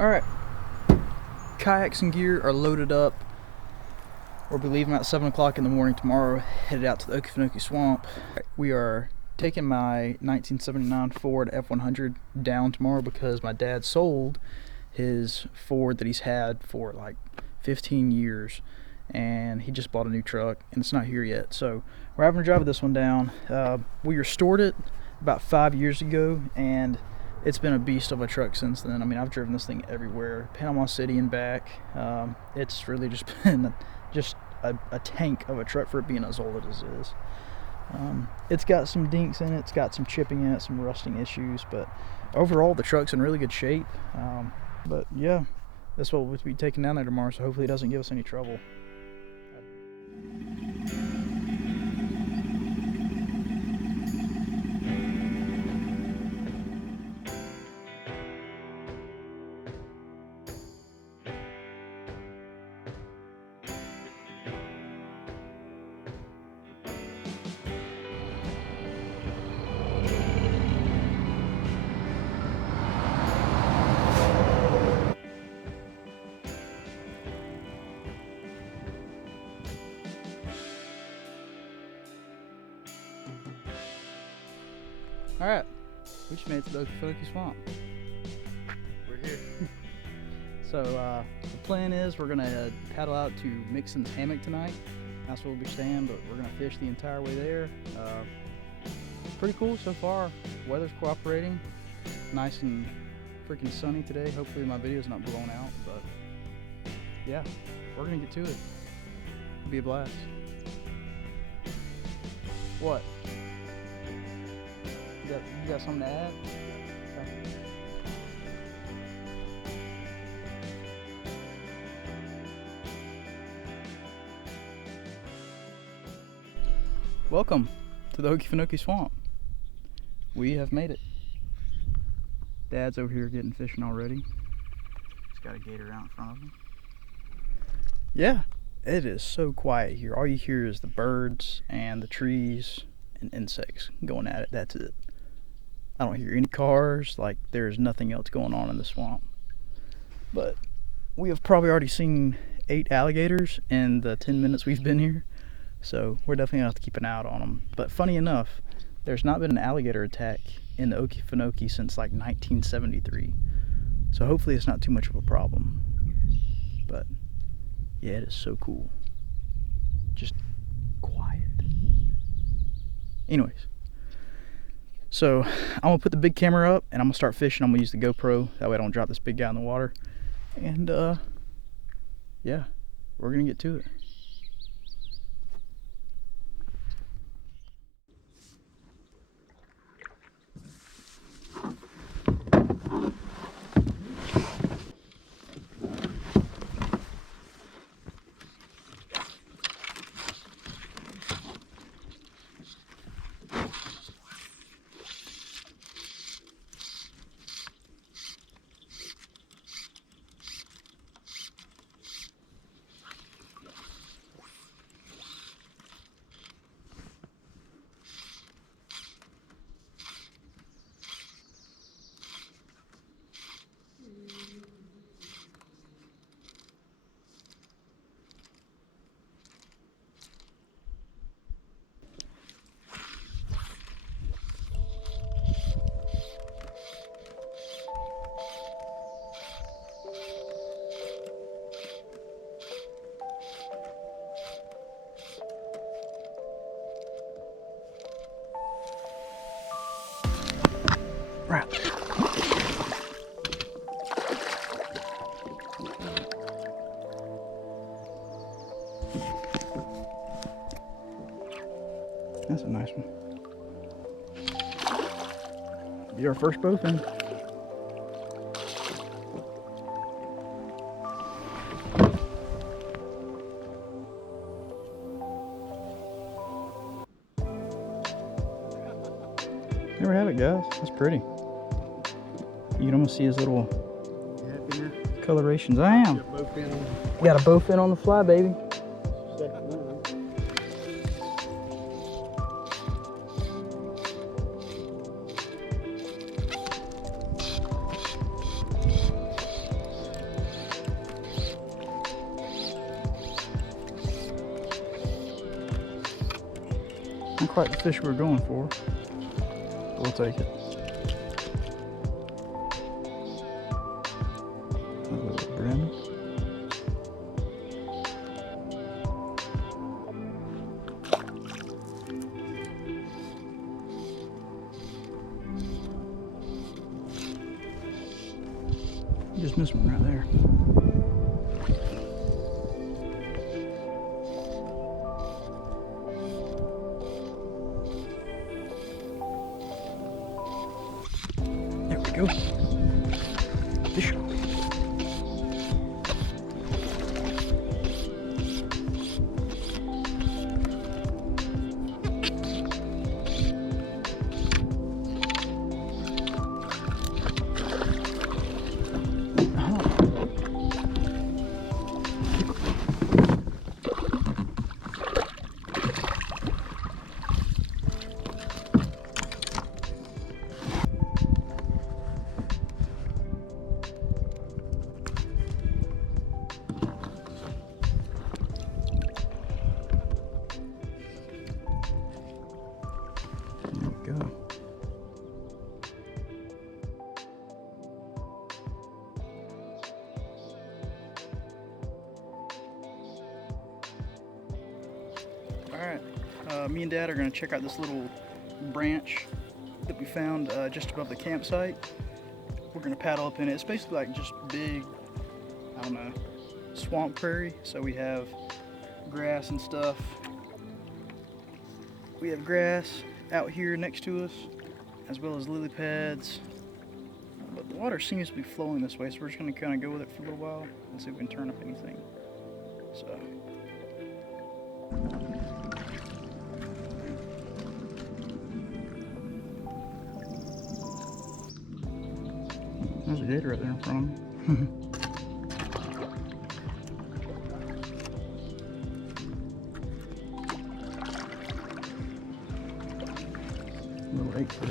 Alright, kayaks and gear are loaded up. We'll be leaving at 7 o'clock in the morning tomorrow, headed out to the Okefenokee Swamp. We are taking my 1979 Ford F100 down tomorrow because my dad sold his Ford that he's had for like 15 years and he just bought a new truck and it's not here yet. So we're having to drive this one down. We restored it about 5 years ago and it's been a beast of a truck since then. I mean, I've driven this thing everywhere, Panama City and back. It's really just been a tank of a truck for it being as old as it is. It's got some dinks in it, it's got some chipping in it, some rusting issues, but overall the truck's in really good shape. But yeah, that's what we'll be taking down there tomorrow, so hopefully it doesn't give us any trouble. Alright, we just made it to the Okefenokee Swamp. We're here. So the plan is we're gonna paddle out to Mixon's Hammock tonight. That's where we'll be staying, but we're gonna fish the entire way there. Pretty cool so far. Weather's cooperating. Nice and freaking sunny today. Hopefully my video's not blown out, but yeah, we're gonna get to it. It'll be a blast. What? You got something to add? Okay. Welcome to the Okefenokee Swamp. We have made it. Dad's over here getting fishing already. He's got a gator out in front of him. Yeah, it is so quiet here. All you hear is the birds and the trees and insects going at it. That's it. I don't hear any cars, like there's nothing else going on in the swamp. But we have probably already seen 8 alligators in the 10 minutes we've been here. So we're definitely gonna have to keep an eye out on them. But funny enough, there's not been an alligator attack in the Okefenokee since like 1973. So hopefully it's not too much of a problem. But yeah, it is so cool. Just quiet. Anyways. So I'm gonna put the big camera up and I'm gonna start fishing. I'm gonna use the GoPro, that way I don't drop this big guy in the water. And yeah, we're gonna get to it. Right. That's a nice one. Be our first bowfin. There we have it, guys. That's pretty. You can almost see his little colorations. I am. Got a bowfin on the fly, baby. Not quite the fish we were going for, but we'll take it. A little brim. Just missed one right there. There we go. Fish. Go. Alright, me and Dad are going to check out this little branch that we found just above the campsite. We're going to paddle up in it. It's basically like just big, I don't know, swamp prairie. So we have grass and stuff. We have grass out here next to us, as well as lily pads. But the water seems to be flowing this way, so we're just going to kind of go with it for a little while and see if we can turn up anything. So. There's a gator right there in front of me. Little 8-foot.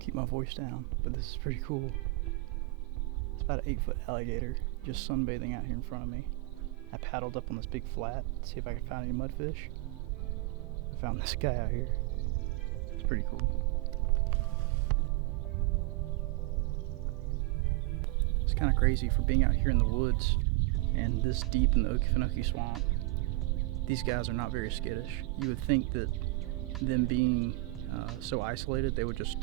Keep my voice down, but this is pretty cool. It's about an 8-foot alligator just sunbathing out here in front of me. I paddled up on this big flat to see if I could find any mudfish. I found this guy out here. It's pretty cool. It's kind of crazy for being out here in the woods and this deep in the Okefenokee Swamp. These guys are not very skittish. You would think that them being so isolated, they would just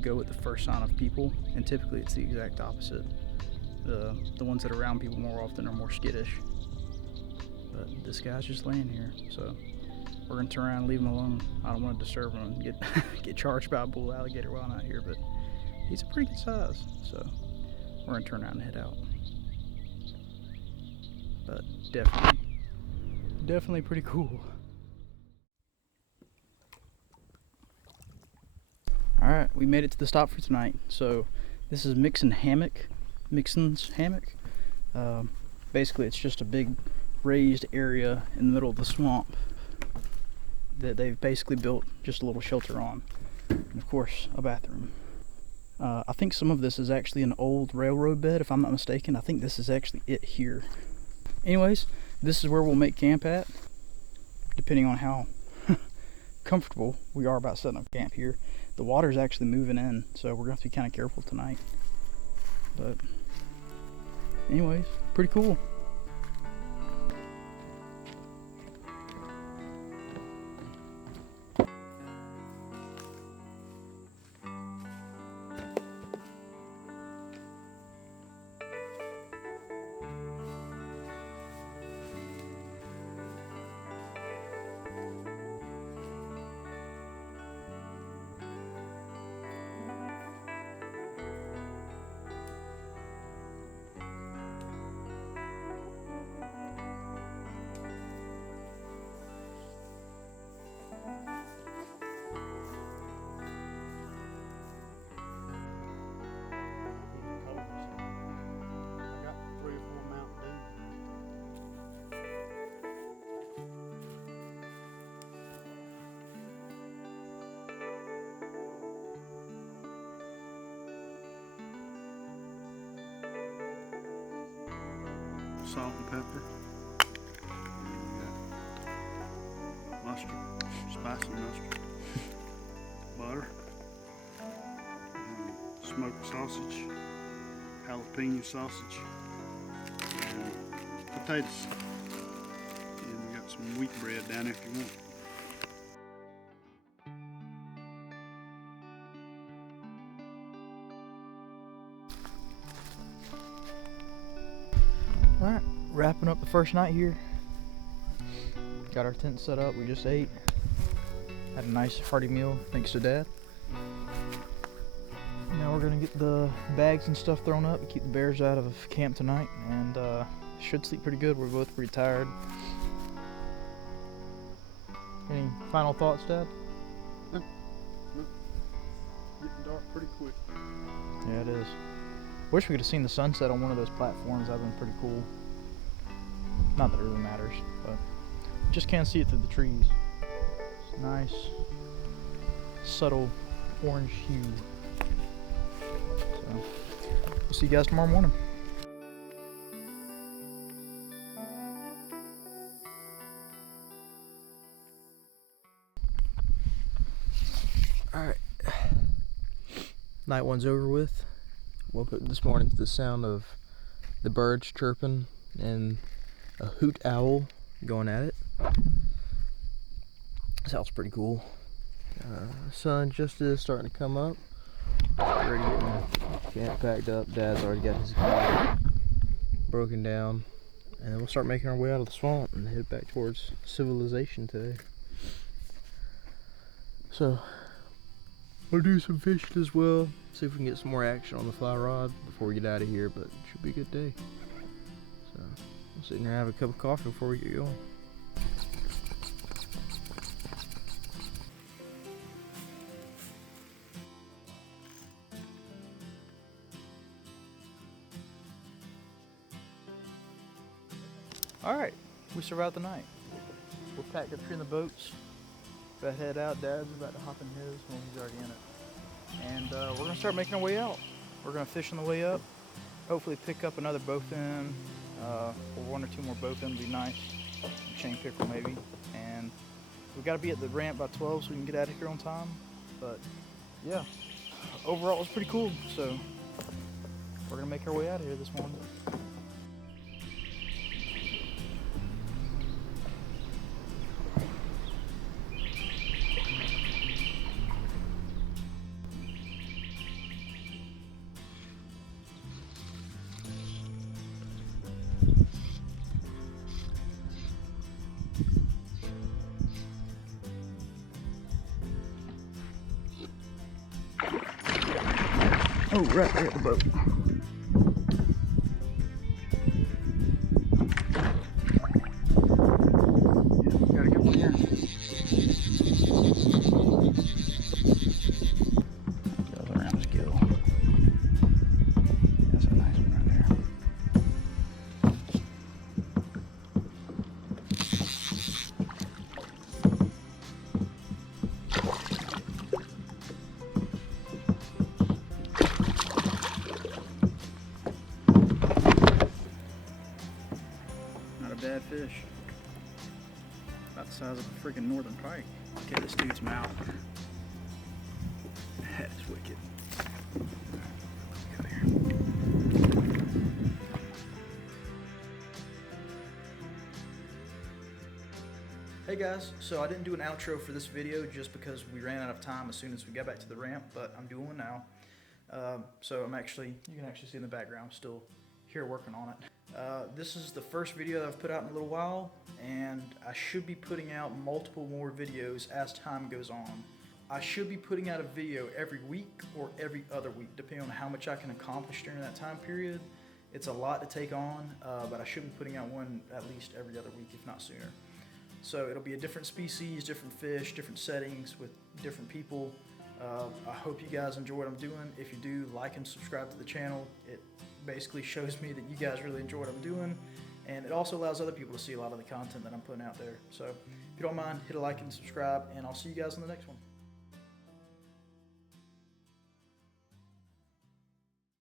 go with the first sign of people, and typically it's the exact opposite. The ones that are around people more often are more skittish. But this guy's just laying here, so we're gonna turn around and leave him alone. I don't want to disturb him and get charged by a bull alligator while I'm out here, but he's a pretty good size, so we're gonna turn around and head out. But definitely pretty cool. Alright, we made it to the stop for tonight. So this is Mixon's Hammock. Basically it's just a big raised area in the middle of the swamp that they've basically built just a little shelter on. And of course, a bathroom. I think some of this is actually an old railroad bed, if I'm not mistaken. I think this is actually it here. Anyways, this is where we'll make camp at, depending on how comfortable we are about setting up camp here. The water's actually moving in, so we're gonna have to be kind of careful tonight. But anyways, pretty cool. salt and pepper. And we got mustard, spicy mustard, butter, smoked sausage, jalapeno sausage, and potatoes. And we got some wheat bread down if you want. Alright, wrapping up the first night here. Got our tent set up, we just ate. Had a nice hearty meal thanks to Dad. Now we're gonna get the bags and stuff thrown up, keep the bears out of camp tonight, and should sleep pretty good. We're both pretty tired. Any final thoughts, Dad? Getting dark pretty quick. Yeah, it is. Wish we could have seen the sunset on one of those platforms. That'd been pretty cool. Not that it really matters, but just can't see it through the trees. It's a nice, subtle orange hue. So, we'll see you guys tomorrow morning. Alright. Night one's over with. Woke up this morning to the sound of the birds chirping and a hoot owl going at it. Sounds pretty cool. Sun just is starting to come up. Already getting the camp packed up. Dad's already got his car broken down. And then we'll start making our way out of the swamp and head back towards civilization today. So, we'll do some fishing as well. See if we can get some more action on the fly rod before we get out of here, but it should be a good day. So, we'll sit here and have a cup of coffee before we get going. Alright, we survived the night. We're packed up here in the boats. About to head out. Dad's about to hop in his when he's already in it. And we're going to start making our way out. We're going to fish on the way up. Hopefully pick up another bowfin, or one or two more bowfin would be nice. Chain pickerel maybe. And we've got to be at the ramp by 12 so we can get out of here on time. But yeah, overall it was pretty cool. So we're going to make our way out of here this morning. Oh, right there at the boat. Yeah, got a good one here. Goes around his gill. That's a nice one right there. Bad fish. About the size of a freaking northern pike. Look at this dude's mouth. That is wicked. Go here. Hey guys, so I didn't do an outro for this video just because we ran out of time as soon as we got back to the ramp, but I'm doing one now. So you can actually see in the background, still here working on it. This is the first video that I've put out in a little while, and I should be putting out multiple more videos as time goes on. I should be putting out a video every week or every other week, depending on how much I can accomplish during that time period. It's a lot to take on, but I should be putting out one at least every other week, if not sooner. So it'll be a different species, different fish, different settings with different people. I hope you guys enjoy what I'm doing. If you do, like and subscribe to the channel. It basically shows me that you guys really enjoy what I'm doing, and it also allows other people to see a lot of the content that I'm putting out there. So if you don't mind, hit a like and subscribe, and I'll see you guys in the next one.